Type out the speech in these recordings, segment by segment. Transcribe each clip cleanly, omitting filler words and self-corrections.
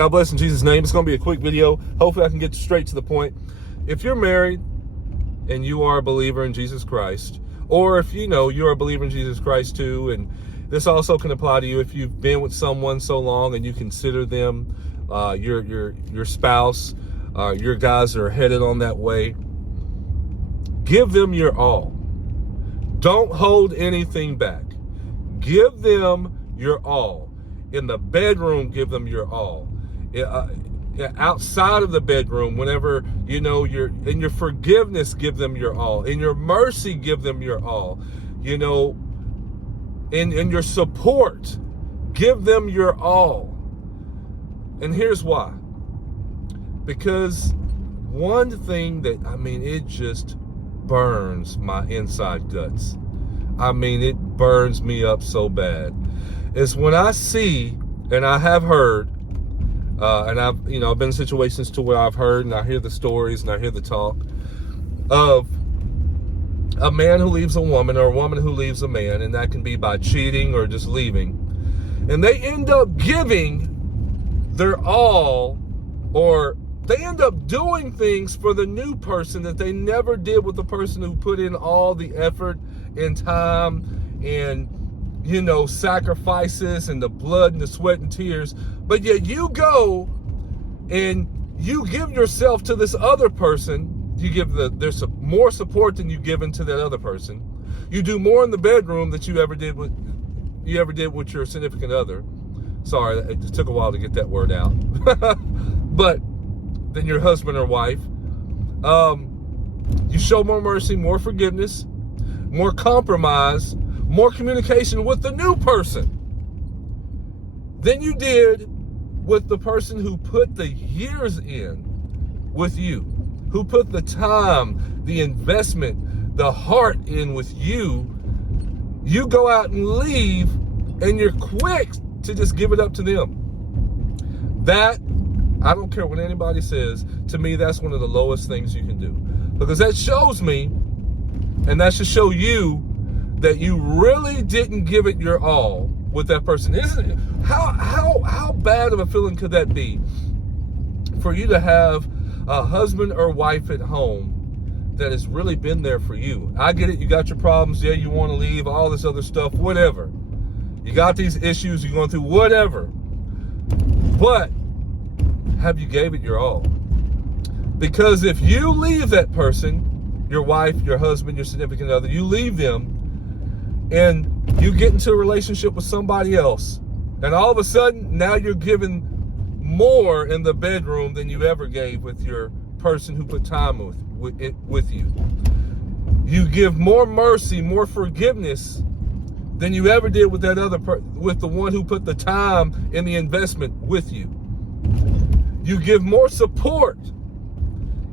God bless in Jesus' name. It's going to be a quick video. Hopefully I can get straight to the point. If you're married and you are a believer in Jesus Christ, or if you know you're a believer in Jesus Christ too, and this also can apply to you if you've been with someone so long and you consider them your spouse, your guys are headed on that way, give them your all. Don't hold anything back. Give them your all. In the bedroom, give them your all. Outside of the bedroom, whenever you know you're in your forgiveness, give them your all. In your mercy, give them your all. You know, in your support, give them your all. And here's why. Because one thing that, it just burns my inside guts. It burns me up so bad. Is when I see, and I have heard, and I've been in situations to where I've heard and I hear the stories and I hear the talk of a man who leaves a woman or a woman who leaves a man, and that can be by cheating or just leaving, and they end up giving their all, or they end up doing things for the new person that they never did with the person who put in all the effort and time and sacrifices and the blood and the sweat and tears. But yet you go and you give yourself to this other person. You give there's more support than you give into that other person. You do more in the bedroom than you ever did with your significant other. Sorry, it took a while to get that word out. But than your husband or wife. You show more mercy, more forgiveness, more compromise, more communication with the new person than you did with the person who put the years in with you, who put the time, the investment, the heart in with you. You go out and leave, and you're quick to just give it up to them. That, I don't care what anybody says, to me that's one of the lowest things you can do. Because that shows me, and that should show you, that you really didn't give it your all with that person. Isn't it? How bad of a feeling could that be for you to have a husband or wife at home that has really been there for you? I get it. You got your problems. Yeah, you want to leave, all this other stuff, whatever. You got these issues you're going through, whatever. But have you gave it your all? Because if you leave that person, your wife, your husband, your significant other, you leave them, and you get into a relationship with somebody else, and all of a sudden now you're giving more in the bedroom than you ever gave with your person who put time with you. You give more mercy, more forgiveness than you ever did with that other with the one who put the time and the investment with you. You give more support.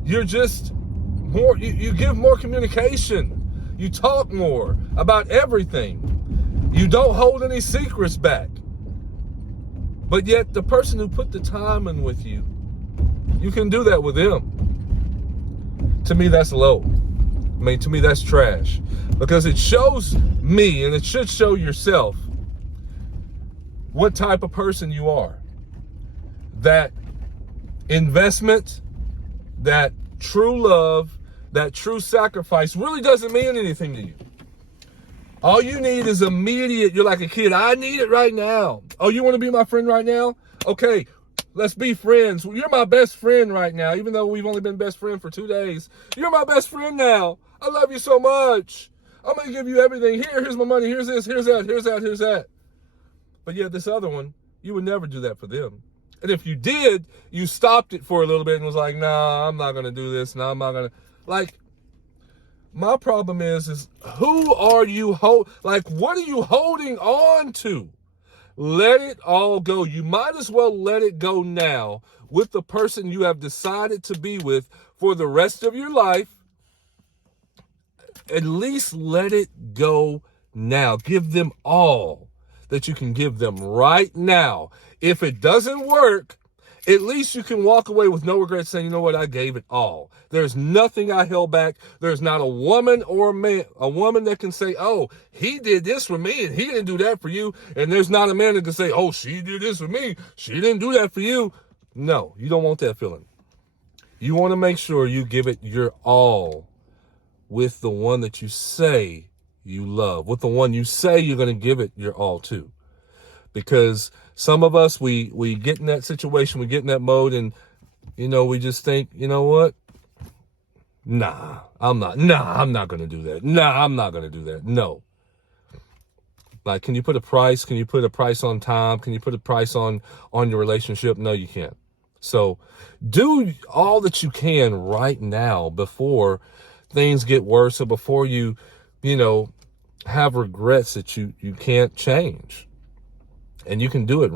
You're just more. You give more communication. You talk more about everything. You don't hold any secrets back. But yet the person who put the time in with you, you can do that with them. To me, that's low. To me, that's trash. Because it shows me, and it should show yourself, what type of person you are. That investment, that true love, that true sacrifice really doesn't mean anything to you. All you need is immediate. You're like a kid. I need it right now. Oh, you want to be my friend right now? Okay, let's be friends. You're my best friend right now, even though we've only been best friends for 2 days. You're my best friend now. I love you so much. I'm going to give you everything. Here's my money. Here's this. Here's that. Here's that. Here's that. But yet this other one, you would never do that for them. And if you did, you stopped it for a little bit and was like, nah, I'm not going to do this. No, I'm not going to. My problem is who are you what are you holding on to? Let it all go. You might as well let it go now with the person you have decided to be with for the rest of your life. At least let it go now. Give them all that you can give them right now. If it doesn't work, at least you can walk away with no regrets saying, you know what, I gave it all. There's nothing I held back. There's not a woman or a woman that can say, oh, he did this for me and he didn't do that for you. And there's not a man that can say, oh, she did this for me. She didn't do that for you. No, you don't want that feeling. You want to make sure you give it your all with the one that you say you love, with the one you say you're going to give it your all to. Because some of us, we get in that situation, we get in that mode, and, we just think, you know what? Nah, I'm not going to do that. Nah, I'm not going to do that. No. Like, can you put a price? Can you put a price on time? Can you put a price on your relationship? No, you can't. So do all that you can right now before things get worse, or before you have regrets that you can't change. And you can do it right.